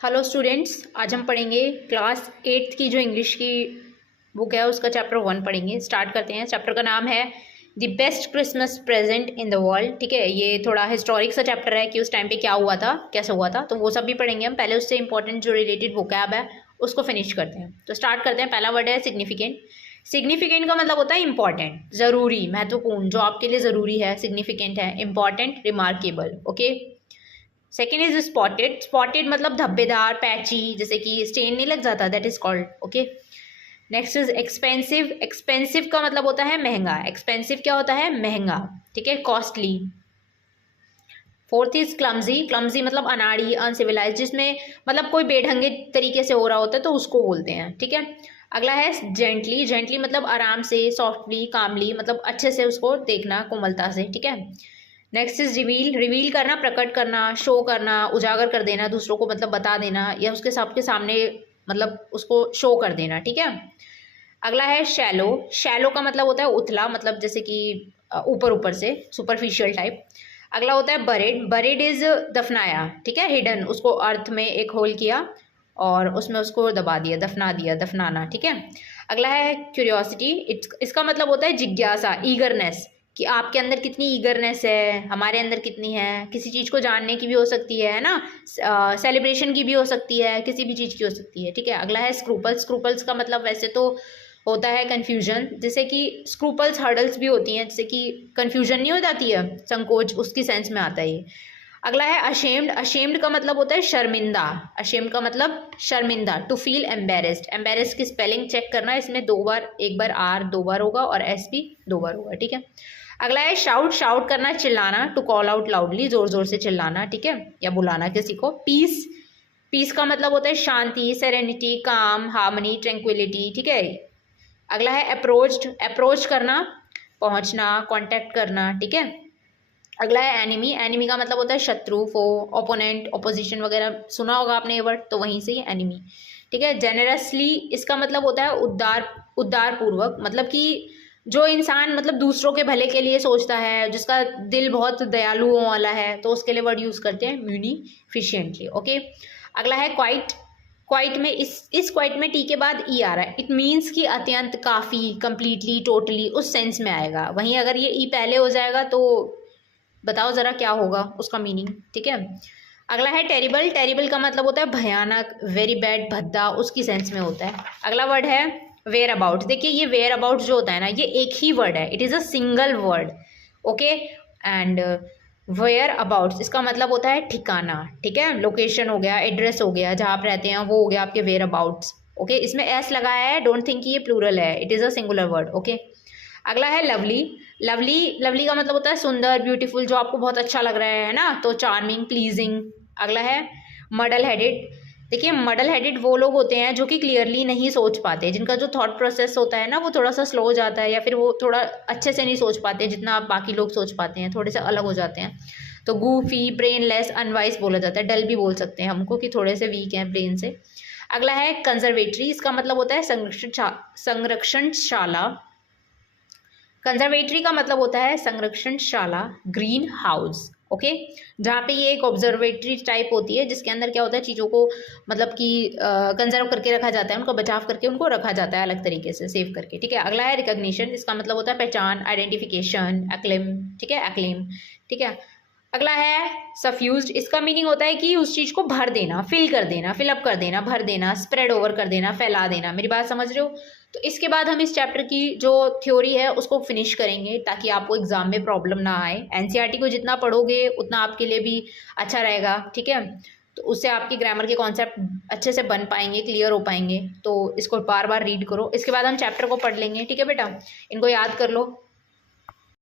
Hello students, आज हम पढ़ेंगे क्लास 8th की जो इंग्लिश की बुक है उसका चैप्टर 1 पढ़ेंगे। स्टार्ट करते हैं। चैप्टर का नाम है the best Christmas present in the world. ठीक है, ये थोड़ा हिस्टोरिक सा चैप्टर है कि उस टाइम पे क्या हुआ था, कैसे हुआ था, तो वो सब भी पढ़ेंगे हम। पहले उससे इंपॉर्टेंट जो रिलेटेड वोकैब है उसको फिनिश करते हैं। तो स्टार्ट करते हैं। पहला वर्ड है सिग्निफिकेंट। सिग्निफिकेंट का मतलब होता है इंपॉर्टेंट, ज़रूरी, महत्वपूर्ण, जो आपके लिए ज़रूरी है, सिग्निफिकेंट है। Important, remarkable. Okay. Second is spotted. Spotted मतलब धब्बेदार, पैची, जैसे कि स्टेन नहीं लग जाता, that is called. Okay. Next is expensive. Expensive का मतलब होता है महंगा। एक्सपेंसिव क्या होता है? महंगा। ठीक है, costly. Fourth is clumsy. Clumsy मतलब अनाड़ी, अनसिविलाइज, जिसमें मतलब कोई बेढंगे तरीके से हो रहा होता है तो उसको बोलते हैं। ठीक है। अगला है जेंटली। जेंटली मतलब आराम से, सॉफ्टली, कामली, मतलब अच्छे से उसको देखना, कोमलता से। ठीक है। Next is reveal. रिवील करना, प्रकट करना, शो करना, उजागर कर देना, दूसरों को मतलब बता देना या उसके सबके सामने मतलब उसको शो कर देना। ठीक है। अगला है शैलो। शैलो का मतलब होता है उथला, मतलब जैसे कि ऊपर ऊपर से, सुपरफिशियल टाइप। अगला होता है बरेड। बरेड इज दफनाया। ठीक है, हिडन, उसको अर्थ में एक होल किया और उसमें उसको दबा दिया, दफना दिया, दफनाना। ठीक है। अगला है क्यूरियोसिटी। इसका मतलब होता है जिज्ञासा, ईगरनेस, कि आपके अंदर कितनी ईगरनेस है, हमारे अंदर कितनी है। किसी चीज़ को जानने की भी हो सकती है ना, सेलिब्रेशन की भी हो सकती है, किसी भी चीज़ की हो सकती है। ठीक है। अगला है स्क्रूपल्स। स्क्रूपल्स का मतलब वैसे तो होता है कन्फ्यूजन, जैसे कि स्क्रूपल्स हर्डल्स भी होती हैं, जैसे कि कन्फ्यूजन नहीं हो जाती है, संकोच, उसकी सेंस में आता है ये। अगला है अशेम्ड। अशेम्ड का मतलब होता है शर्मिंदा। अशेम्ड का मतलब शर्मिंदा, टू फील एम्बेरेस्ड। एम्बेरेस्ड की स्पेलिंग चेक करना, इसमें दो बार, एक बार आर दो बार होगा और एस भी दो बार होगा। ठीक है। अगला है शाउट। शाउट करना, चिल्लाना, टू कॉल आउट लाउडली, जोर जोर से चिल्लाना। ठीक है, या बुलाना किसी को। पीस। पीस का मतलब होता है शांति, सेरेनिटी, काम, हार्मनी, ट्रैंक्विलिटी। ठीक है। अगला है अप्रोच्ड। अप्रोच करना, पहुंचना, कांटेक्ट करना। ठीक है। अगला है एनिमी। एनिमी का मतलब होता है शत्रु, फो, ओपोनेंट, ओपोजिशन वगैरह, सुना होगा आपने ये वर्ड, तो वहीं से एनिमी। ठीक है। जेनरसली, इसका मतलब होता है उदार, उदार पूर्वक, मतलब कि जो इंसान मतलब दूसरों के भले के लिए सोचता है, जिसका दिल बहुत दयालुओं वाला है, तो उसके लिए वर्ड यूज करते हैं म्यूनिफिशिएंटली। ओके। अगला है क्वाइट। क्वाइट में इस क्वाइट में टी के बाद ई आ रहा है। इट मीन्स कि अत्यंत, काफ़ी, कंप्लीटली, टोटली, उस सेंस में आएगा। वहीं अगर ये ई पहले हो जाएगा तो बताओ ज़रा क्या होगा उसका मीनिंग। ठीक है। अगला है टेरिबल। टेरिबल का मतलब होता है भयानक, वेरी बैड, भद्दा, उसकी सेंस में होता है। अगला वर्ड है वेयर अबाउट। देखिए, ये वेयर अबाउट जो होता है ना, ये एक ही वर्ड है, it is a single word. Okay. And where about इसका मतलब होता है ठिकाना। ठीक है, लोकेशन हो गया, एड्रेस हो गया, जहाँ आप रहते हैं वो हो गया आपके वेयर अबाउट्स। ओके। इसमें एस लगाया है, डोंट थिंक ये प्लूरल है, it is a singular word. Okay. अगला है लवली। लवली, लवली का मतलब होता है सुंदर, ब्यूटीफुल, जो आपको बहुत अच्छा लग रहा है ना, तो चार्मिंग, प्लीजिंग। अगला है मडल हेडेड। देखिए, मडल हेडेड वो लोग होते हैं जो कि क्लियरली नहीं सोच पाते, जिनका जो थॉट प्रोसेस होता है ना वो थोड़ा सा स्लो हो जाता है, या फिर वो थोड़ा अच्छे से नहीं सोच पाते जितना आप बाकी लोग सोच पाते हैं, थोड़े से अलग हो जाते हैं। तो गूफी, ब्रेनलेस, अनवाइज बोला जाता है। डल भी बोल सकते हैं हमको, कि थोड़े से वीक हैं ब्रेन से। अगला है कंजर्वेटरी। इसका मतलब होता है संरक्षणशाला। कंजर्वेटरी का मतलब होता है संरक्षणशाला, ग्रीन हाउस। ओके। जहाँ पे ये एक ऑब्जर्वेटरी टाइप होती है, जिसके अंदर क्या होता है, चीज़ों को मतलब कि कंजर्व करके रखा जाता है, उनका बचाव करके उनको रखा जाता है अलग तरीके से, सेव करके। ठीक है। अगला है रिकॉग्निशन। इसका मतलब होता है पहचान, आइडेंटिफिकेशन, एक्लेम। ठीक है, एक्लेम। ठीक है। अगला है सफ्यूज्ड। इसका मीनिंग होता है कि उस चीज़ को भर देना, फिल कर देना, फिलअप कर देना, भर देना, स्प्रेड ओवर कर देना, फैला देना। मेरी बात समझ रहे हो? तो इसके बाद हम इस चैप्टर की जो थ्योरी है उसको फिनिश करेंगे, ताकि आपको एग्जाम में प्रॉब्लम ना आए। एनसीईआरटी को जितना पढ़ोगे उतना आपके लिए भी अच्छा रहेगा। ठीक है। तो उससे आपकी ग्रामर के कॉन्सेप्ट अच्छे से बन पाएंगे, क्लियर हो पाएंगे। तो इसको बार बार रीड करो। इसके बाद हम चैप्टर को पढ़ लेंगे। ठीक है बेटा, इनको याद कर लो।